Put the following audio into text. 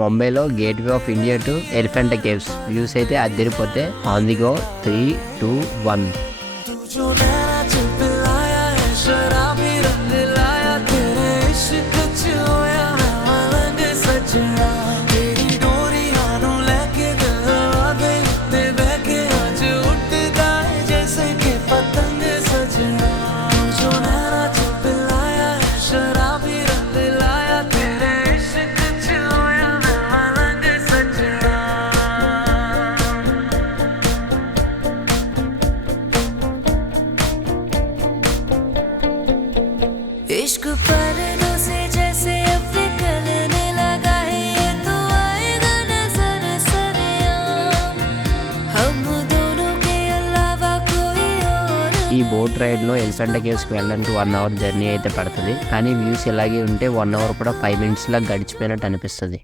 ముంబైలో gateway of India to Elephanta caves views అయితే అదిరిపోతే. On the go 3, 2, 1. इश्क पर्दों से जैसे अब निकलने लगा है, ये तो आएगा नजर सरेआम, हम दोनों के अलावा कोई और. ఈ బోట్ రైడ్ లో ఎలిఫెంటా కేవ్స్ కి వెళ్ళడానికి 1 అవర్ జర్నీ అయితే పడుతుంది. కానీ వ్యూస్ ఇలాగే ఉంటే 1 అవర్ కూడా 5 minutes లా గడిచిపోయినట్టు అనిపిస్తుంది.